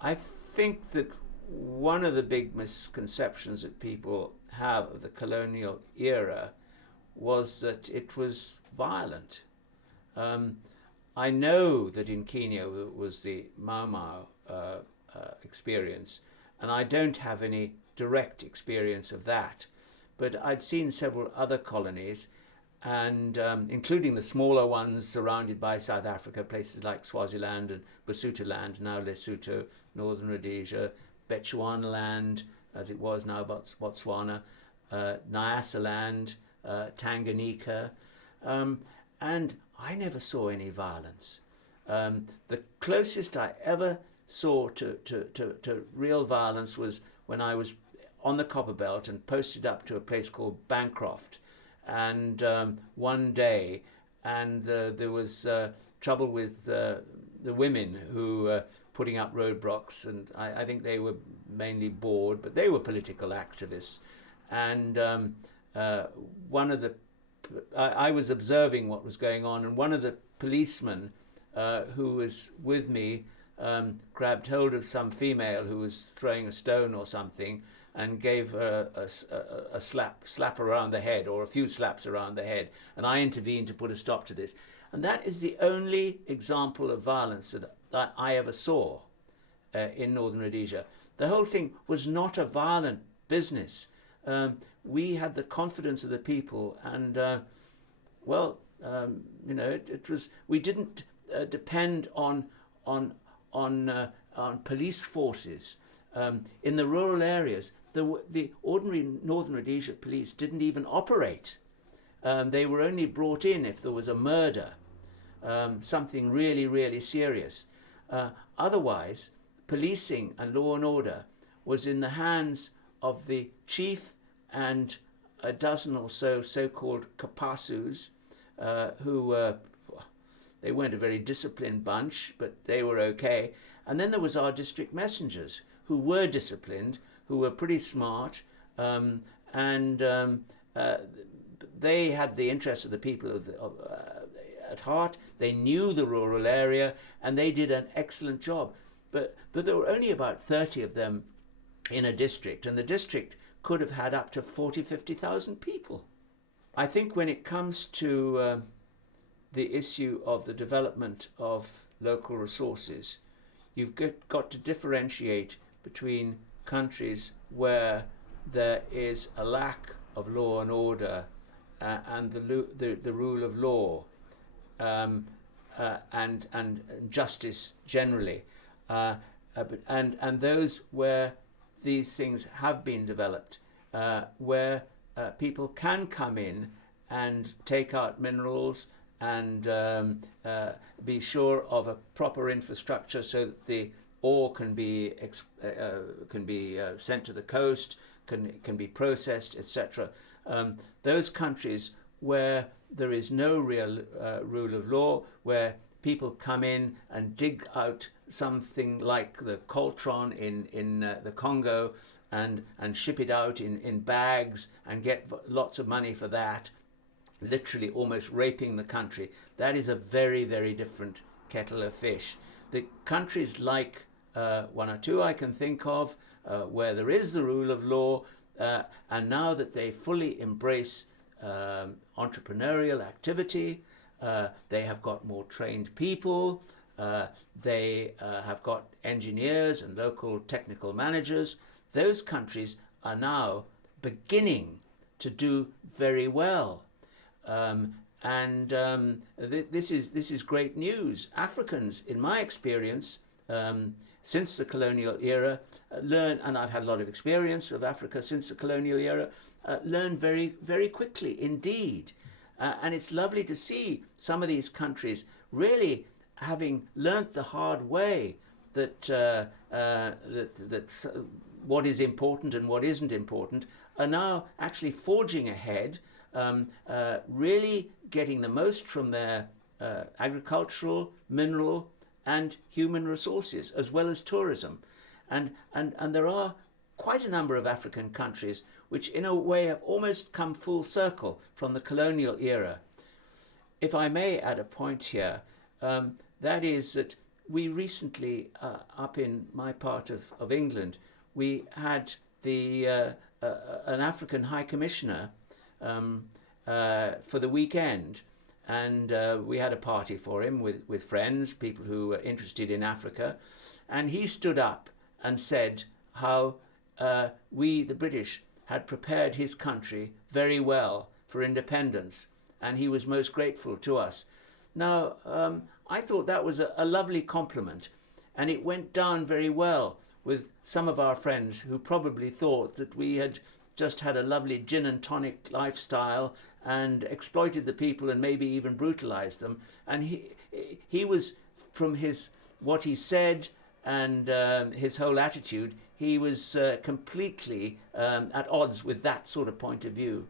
I think that one of the big misconceptions that people have of the colonial era was that it was violent. Um, I know that in Kenya was the Mau Mau experience, and I don't have any direct experience of that. But I'd seen several other colonies, and including the smaller ones surrounded by South Africa, places like Swaziland and Basutoland, now Lesotho, Northern Rhodesia, Bechuanaland, as it was now Botswana, Nyasaland, Tanganyika, and I never saw any violence. The closest I ever saw to real violence was when I was on the Copperbelt and posted up to a place called Bancroft. And one day, and there was trouble with the women who were putting up roadblocks, and I think they were mainly bored, but they were political activists. And one of the I was observing what was going on, and one of the policemen who was with me grabbed hold of some female who was throwing a stone or something and gave her a slap around the head, or a few slaps around the head, and I intervened to put a stop to this. And that is the only example of violence that I ever saw in Northern Rhodesia. The whole thing was not a violent business. We had the confidence of the people, and it was. We didn't depend on police forces in the rural areas. The ordinary Northern Rhodesia police didn't even operate. They were only brought in if there was a murder, something really, really serious. Otherwise, policing and law and order was in the hands of the chief and a dozen or so-called kapasus, who were, they weren't a very disciplined bunch, but they were okay. And then there was our district messengers, who were disciplined, who were pretty smart, and they had the interests of the people at heart. They knew the rural area, and they did an excellent job. But there were only about 30 of them in a district, and the district could have had up to 40, 50,000 people. I think when it comes to the issue of the development of local resources, you've got to differentiate between countries where there is a lack of law and order and the rule of law and justice generally, and those where these things have been developed, where people can come in and take out minerals and be sure of a proper infrastructure so that the ore can be sent to the coast, can be processed, etc. Those countries where there is no real rule of law, where people come in and dig out something like the coltron in the Congo and ship it out in bags and get lots of money for that, literally almost raping the country. That is a very, very different kettle of fish. The countries like one or two I can think of where there is the rule of law, and now that they fully embrace entrepreneurial activity, they have got more trained people, they have got engineers and local technical managers. Those countries are now beginning to do very well. This is great news. Africans, in my experience, since the colonial era, learn, and I've had a lot of experience of Africa since the colonial era, learn very, very quickly indeed. And it's lovely to see some of these countries really having learnt the hard way that what is important and what isn't important are now actually forging ahead, really getting the most from their agricultural, mineral and human resources, as well as tourism. And there are quite a number of African countries which in a way have almost come full circle from the colonial era. If I may add a point here, that is that we recently, up in my part of England, we had an African High Commissioner for the weekend, and we had a party for him with friends, people who were interested in Africa, and he stood up and said how we, the British, had prepared his country very well for independence, and he was most grateful to us. Now, I thought that was a lovely compliment, and it went down very well with some of our friends who probably thought that we had just had a lovely gin and tonic lifestyle and exploited the people and maybe even brutalized them. And he was, from what he said and his whole attitude, he was completely at odds with that sort of point of view.